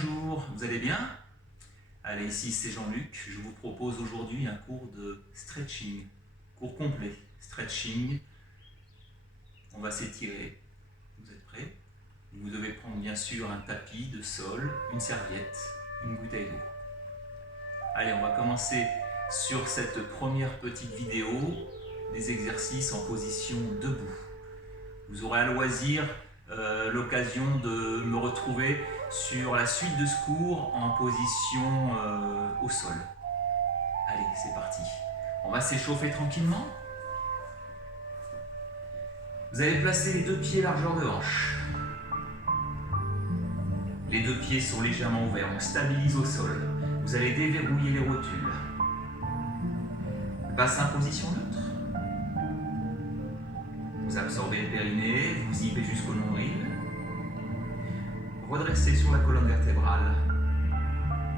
Bonjour, vous allez bien? Allez, ici c'est Jean-Luc. Je vous propose aujourd'hui un cours de stretching, cours complet, stretching. On va s'étirer. Vous êtes prêts? Vous devez prendre bien sûr un tapis de sol, une serviette, une bouteille d'eau. Allez, on va commencer sur cette première petite vidéo des exercices en position debout. Vous aurez à loisir l'occasion de me retrouver sur la suite de ce cours en position au sol. Allez, c'est parti. On va s'échauffer tranquillement. Vous allez placer les deux pieds largeur de hanche. Les deux pieds sont légèrement ouverts, on stabilise au sol. Vous allez déverrouiller les rotules. Bassin position neutre. Vous absorbez le périnée, vous zippez jusqu'au nombril. Redressez sur la colonne vertébrale.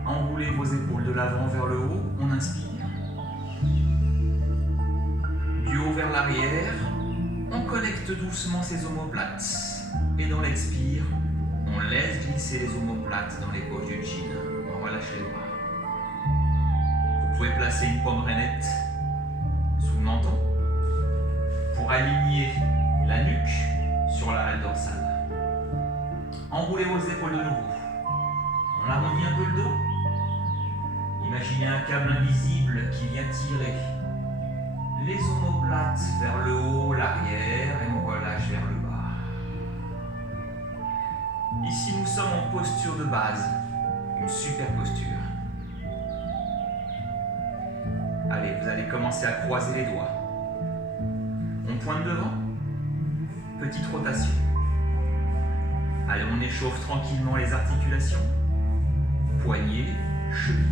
Enroulez vos épaules de l'avant vers le haut, on inspire. Du haut vers l'arrière, on connecte doucement ses omoplates. Et dans l'expire, on laisse glisser les omoplates dans les poches du jean. On relâche les bras. Vous pouvez placer une paume rainette sous le menton pour aligner la nuque sur l'arête dorsale. Enroulez vos épaules de nouveau. On arrondit un peu le dos. Imaginez un câble invisible qui vient tirer les omoplates vers le haut, l'arrière, et on relâche vers le bas. Ici, nous sommes en posture de base, une super posture. Allez, vous allez commencer à croiser les doigts. On pointe devant, petite rotation. Allez, on échauffe tranquillement les articulations, poignets, chevilles.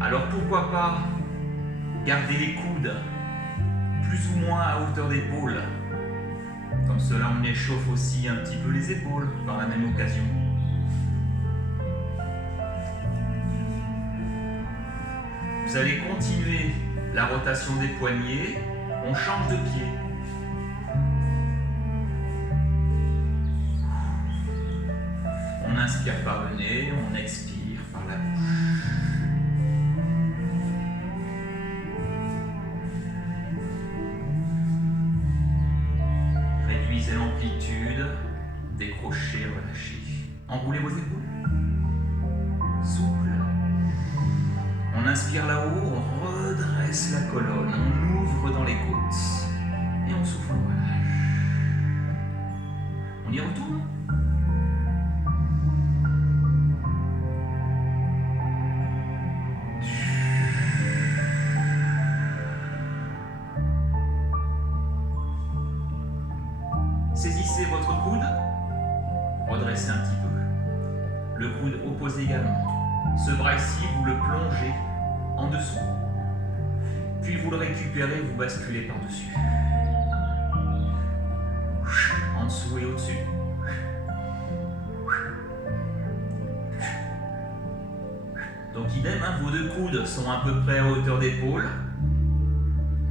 Alors pourquoi pas garder les coudes plus ou moins à hauteur d'épaule. Comme cela, on échauffe aussi un petit peu les épaules par la même occasion. Vous allez continuer la rotation des poignets. On change de pied. On inspire par le nez, on expire par la bouche. Réduisez l'amplitude, décrochez, relâchez. Enroulez vos épaules. Souple. On inspire là-haut, on redresse la colonne, on ouvre dans les côtes. Et on souffle, on relâche. On y retourne. Saisissez votre coude, redressez un petit peu. Le coude opposé également. Ce bras ici, vous le plongez en dessous. Puis vous le récupérez, vous basculez par-dessus. En dessous et au-dessus. Donc idem, vos deux coudes sont à peu près à hauteur d'épaule.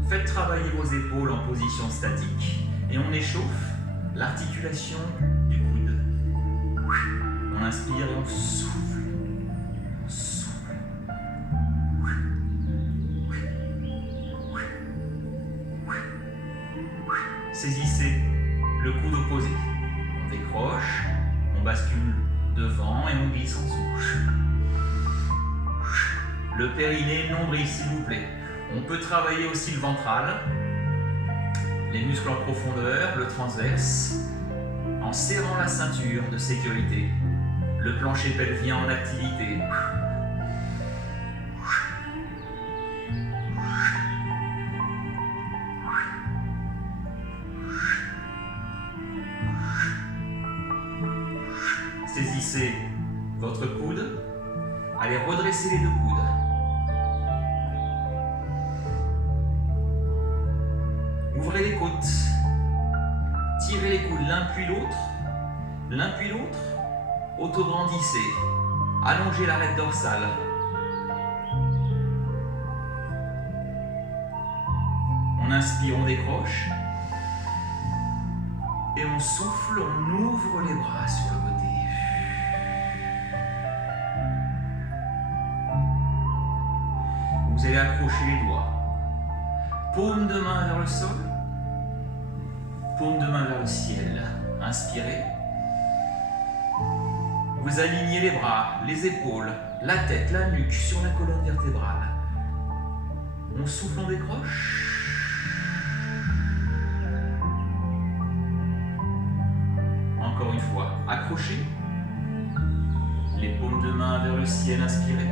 Faites travailler vos épaules en position statique. Et on échauffe l'articulation du coude. On inspire et on souffle. On souffle. Saisissez le coude opposé. On décroche, on bascule devant et on glisse en dessous. Le périnée, le nombril, s'il vous plaît. On peut travailler aussi le ventral. Les muscles en profondeur, le transverse, en serrant la ceinture de sécurité, le plancher pelvien en activité. Saisissez votre coude, allez redresser les deux coudes. Ouvrez les côtes, tirez les coudes l'un puis l'autre, autograndissez, allongez l'arête dorsale. On inspire, on décroche, et on souffle, on ouvre les bras sur le côté. Vous allez accrocher les doigts. Paume de main vers le sol. Paume de main vers le ciel. Inspirez. Vous alignez les bras, les épaules, la tête, la nuque sur la colonne vertébrale. On souffle, on décroche. Encore une fois, accrochez. Les paumes de main vers le ciel, inspirez.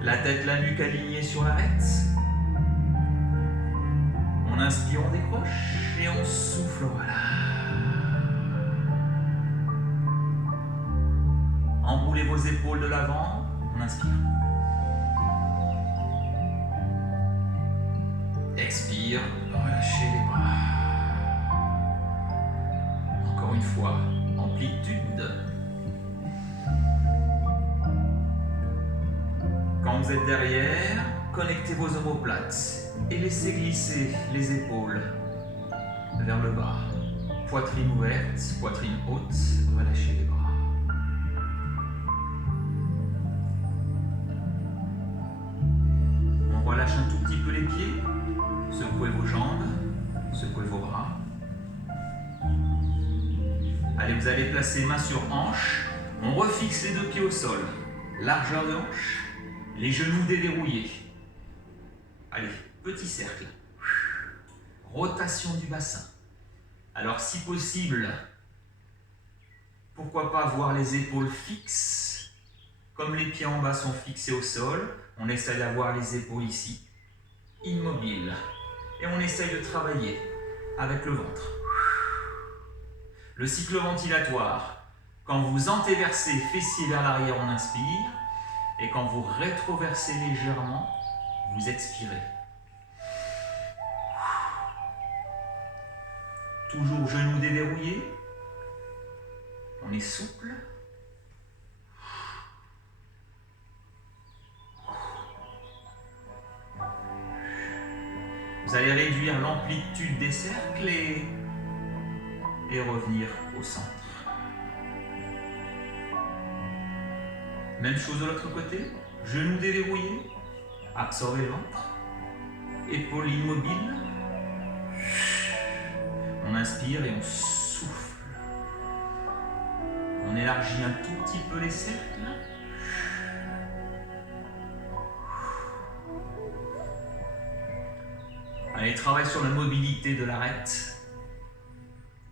La tête, la nuque alignée sur l'arête. On inspire, on décroche et on souffle, voilà. Enroulez vos épaules de l'avant, on inspire. Expire, relâchez les bras. Encore une fois, amplitude. Quand vous êtes derrière, connectez vos omoplates et laissez glisser les épaules vers le bas. Poitrine ouverte, poitrine haute, relâchez les bras. On relâche un tout petit peu les pieds, secouez vos jambes, secouez vos bras. Allez, vous allez placer main sur hanche, on refixe les deux pieds au sol, largeur de hanche. Les genoux déverrouillés. Allez, petit cercle. Rotation du bassin. Alors, si possible, pourquoi pas avoir les épaules fixes. Comme les pieds en bas sont fixés au sol, on essaye d'avoir les épaules ici, immobiles. Et on essaye de travailler avec le ventre. Le cycle ventilatoire. Quand vous antéversez fessier vers l'arrière, on inspire. Et quand vous rétroversez légèrement, vous expirez. Toujours genoux déverrouillés. On est souple. Vous allez réduire l'amplitude des cercles et revenir au centre. Même chose de l'autre côté, genoux déverrouillés, absorbez le ventre, épaules immobiles. On inspire et on souffle. On élargit un tout petit peu les cercles. Allez, travaille sur la mobilité de l'arête.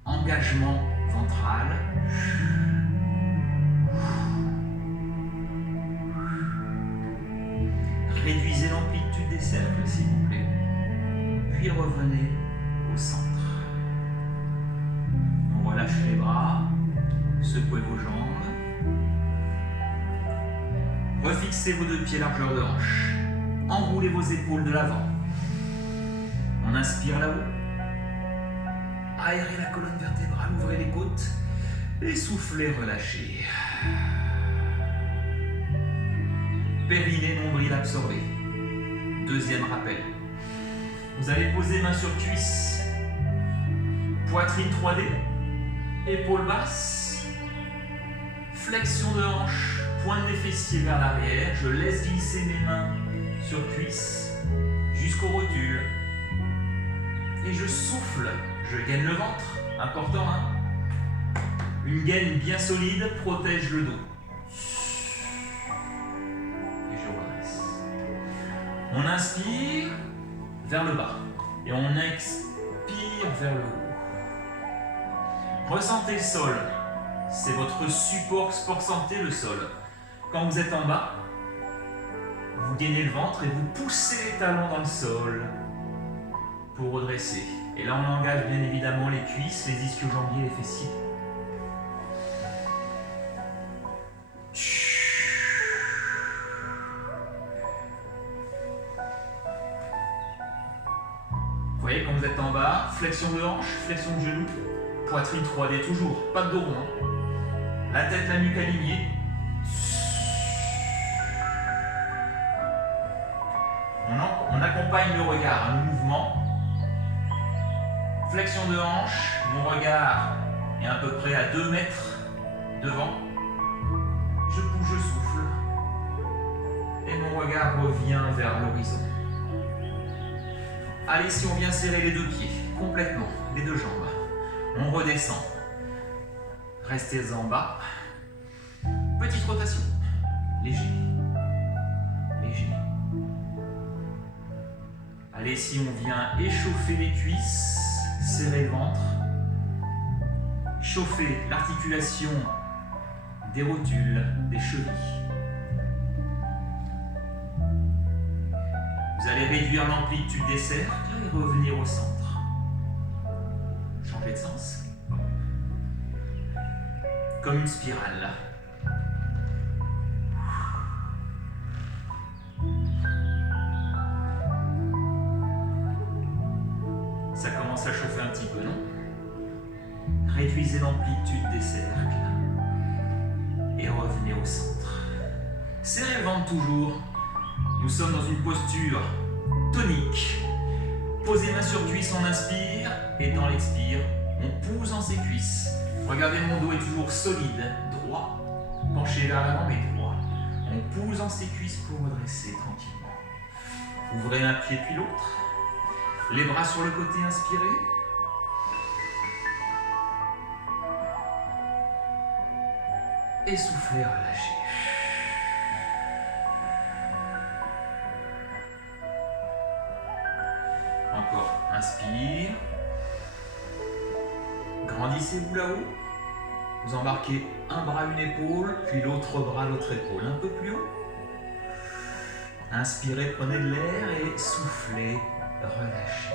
Engagement ventral. Réduisez l'amplitude des cercles, s'il vous plaît. Puis revenez au centre. On relâche les bras, secouez vos jambes. Refixez vos deux pieds largeur de hanche. Enroulez vos épaules de l'avant. On inspire là-haut. Aérez la colonne vertébrale, ouvrez les côtes. Et soufflez, relâchez. Périnée, nombril absorbé. Deuxième rappel. Vous allez poser main sur cuisse. Poitrine 3D. Épaules basses. Flexion de hanche. Pointe des fessiers vers l'arrière. Je laisse glisser mes mains sur cuisse jusqu'au rotule. Et je souffle. Je gaine le ventre. Important, hein? Une gaine bien solide protège le dos. On inspire vers le bas et on expire vers le haut. Ressentez le sol, c'est votre support sport santé, le sol. Quand vous êtes en bas, vous gainez le ventre et vous poussez les talons dans le sol pour redresser. Et là, on engage bien évidemment les cuisses, les ischio-jambiers, les fessiers. Vous voyez, quand vous êtes en bas, flexion de hanche, flexion de genou, poitrine 3D toujours, pas de dos rond. La tête, la nuque alignée. On accompagne le regard, un mouvement. Flexion de hanche, mon regard est à peu près à 2 mètres devant. Je bouge, je souffle. Et mon mon regard revient vers l'horizon. Allez, si on vient serrer les deux pieds, complètement, les deux jambes, on redescend. Restez en bas. Petite rotation. Léger. Léger. Allez, si on vient échauffer les cuisses, serrer le ventre, chauffer l'articulation des rotules, des chevilles. Vous allez réduire l'amplitude des cercles et revenir au centre. Changer de sens. Comme une spirale. Ça commence à chauffer un petit peu, non? Réduisez l'amplitude des cercles et revenez au centre. Serrez le ventre toujours. Nous sommes dans une posture tonique. Posez main sur cuisse, on inspire et dans l'expire, on pousse dans ses cuisses. Regardez, mon dos est toujours solide, droit. Penché vers l'avant mais droit. On pousse dans ses cuisses pour redresser tranquillement. Ouvrez un pied puis l'autre. Les bras sur le côté, inspirez. Et soufflez, relâchez. Encore, inspire. Grandissez-vous là-haut. Vous embarquez un bras, une épaule, puis l'autre bras, l'autre épaule. Un peu plus haut. Inspirez, prenez de l'air et soufflez, relâchez.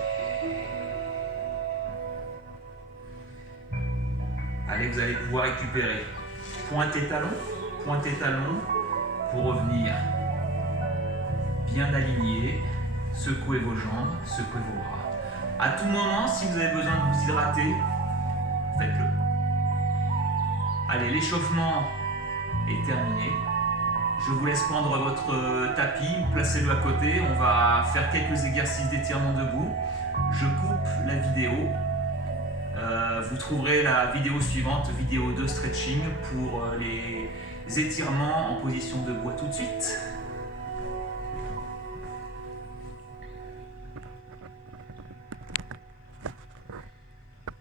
Allez, vous allez pouvoir récupérer. Pointez talons pour revenir bien aligné. Secouez vos jambes, secouez vos bras. À tout moment, si vous avez besoin de vous hydrater, faites-le. Allez, l'échauffement est terminé. Je vous laisse prendre votre tapis, placez-le à côté. On va faire quelques exercices d'étirement debout. Je coupe la vidéo. Vous trouverez la vidéo suivante, vidéo de stretching pour les étirements en position debout. À tout de suite.